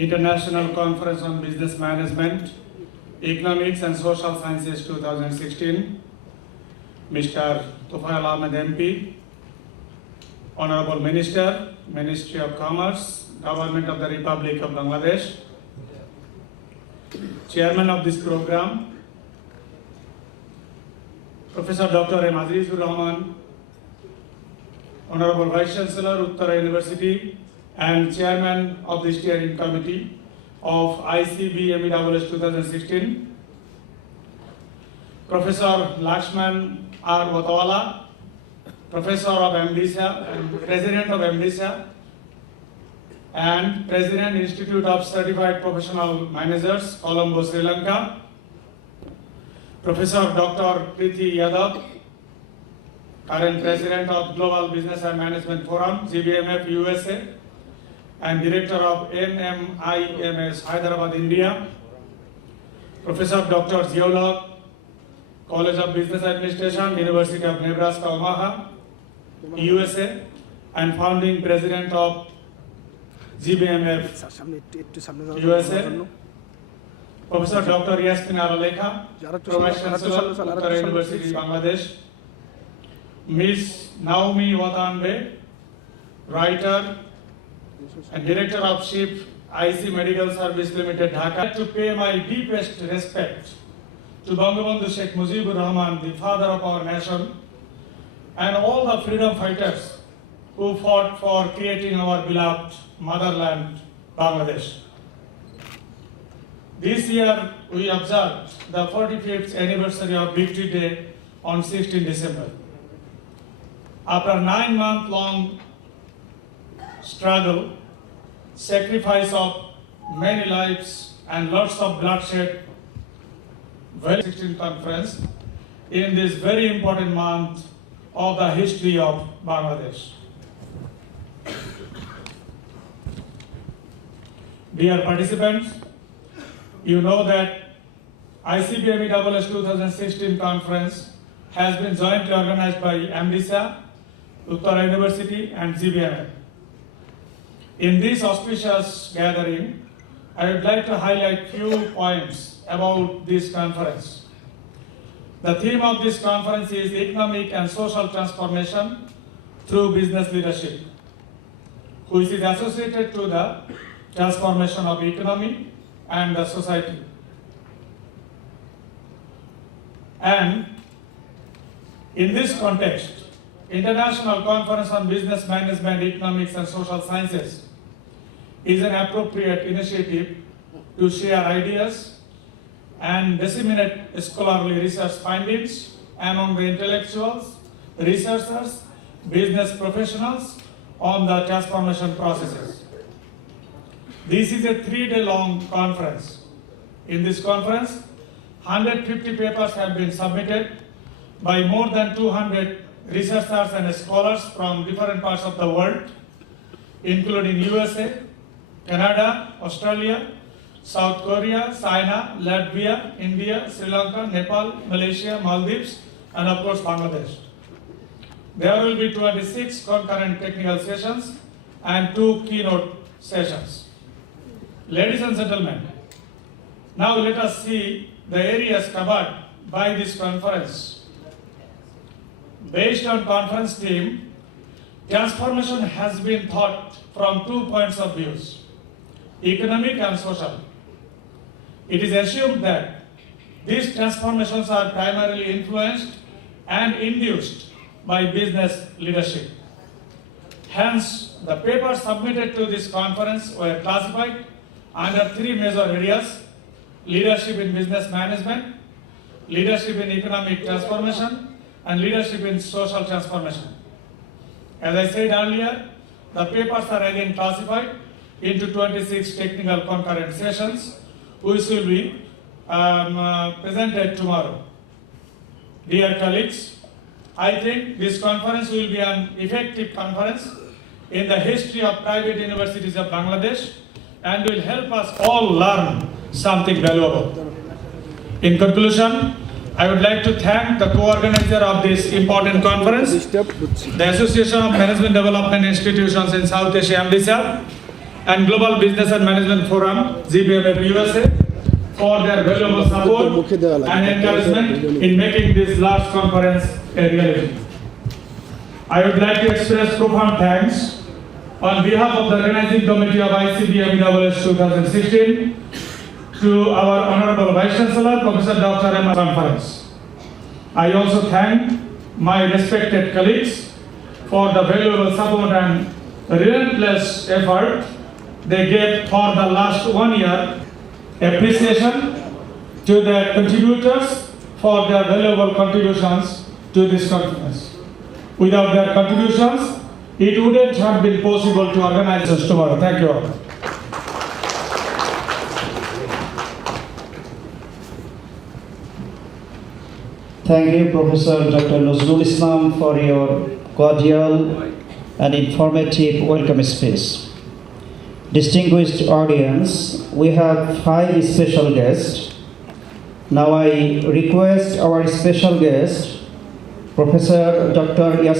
International Conference on Business Management, Economics and Social Sciences 2016, Mr. Tufail Ahmed MP, Honorable Minister, Ministry of Commerce, Government of the Republic of Bangladesh, Chairman of this program, Professor Dr. M. Azizur Rahman, Honorable Vice Chancellor, Uttara University, and Chairman of the Steering Committee of ICB MESS 2016, Professor Lakshman R. Watawala, Professor of MDSA and President of MDSA, and President Institute of Certified Professional Managers, Colombo, Sri Lanka, Professor Dr. Preeti Yadav, current President of Global Business and Management Forum, GBMF USA, and Director of NMIMS Hyderabad, India, Professor Dr. Ziaulog, College of Business Administration, University of Nebraska, Omaha, USA, and founding President of GBMF USA, Professor Dr. Yasmin Aralekha, Vice Chancellor, Uttara University, Bangladesh, Ms. Naomi Watanbe, writer and Director of SHIP IC Medical Service Limited, Dhaka, to pay my deepest respect to Bangabandhu Sheikh Mujibur Rahman, the father of our nation, and all the freedom fighters who fought for creating our beloved motherland, Bangladesh. This year, we observed the 45th anniversary of Victory Day on 16 December. After a 9-month-long struggle, sacrifice of many lives, and lots of bloodshed, 16th conference in this very important month of the history of Bangladesh. Dear participants, you know that ICB MESS 2016 conference has been jointly organized by MDSA, Uttara University, and GBMF. In this auspicious gathering, I would like to highlight few points about this conference. The theme of this conference is Economic and Social Transformation through Business Leadership, which is associated to the transformation of economy and the society. And in this context, International Conference on Business Management, Economics and Social Sciences is an appropriate initiative to share ideas and disseminate scholarly research findings among the intellectuals, researchers, business professionals on the transformation processes. This is a 3-day-long conference. In this conference, 150 papers have been submitted by more than 200 researchers and scholars from different parts of the world, including USA, Canada, Australia, South Korea, China, Latvia, India, Sri Lanka, Nepal, Malaysia, Maldives, and of course Bangladesh. There will be 26 concurrent technical sessions and 2 keynote sessions. Ladies and gentlemen, now let us see the areas covered by this conference. Based on conference theme, transformation has been thought from 2 points of view, economic and social. It is assumed that these transformations are primarily influenced and induced by business leadership. Hence, the papers submitted to this conference were classified under 3 major areas: leadership in business management, leadership in economic transformation, and leadership in social transformation. As I said earlier, the papers are again classified into 26 technical concurrent sessions, which will be presented tomorrow. Dear colleagues, I think this conference will be an effective conference in the history of private universities of Bangladesh and will help us all learn something valuable. In conclusion, I would like to thank the co-organizer of this important conference, the Association of Management Development Institutions in South Asia, MDSA, and Global Business and Management Forum, GBMF USA, for their valuable support and encouragement in making this last conference a reality. I would like to express profound thanks on behalf of the Organizing Committee of ICBM EWS 2016 to our Honorable Vice Chancellor, Professor Dr. M. Conference. I also thank my respected colleagues for the valuable support and relentless effort they gave for the last 1 year. Appreciation to the contributors for their valuable contributions to this conference. Without their contributions, it wouldn't have been possible to organize this tomorrow. Thank you all. Thank you, Professor Dr. Nazrul Islam, for your cordial and informative welcome speech. Distinguished audience, we have 5 special guests. Now I request our special guest, Professor Dr. Yasir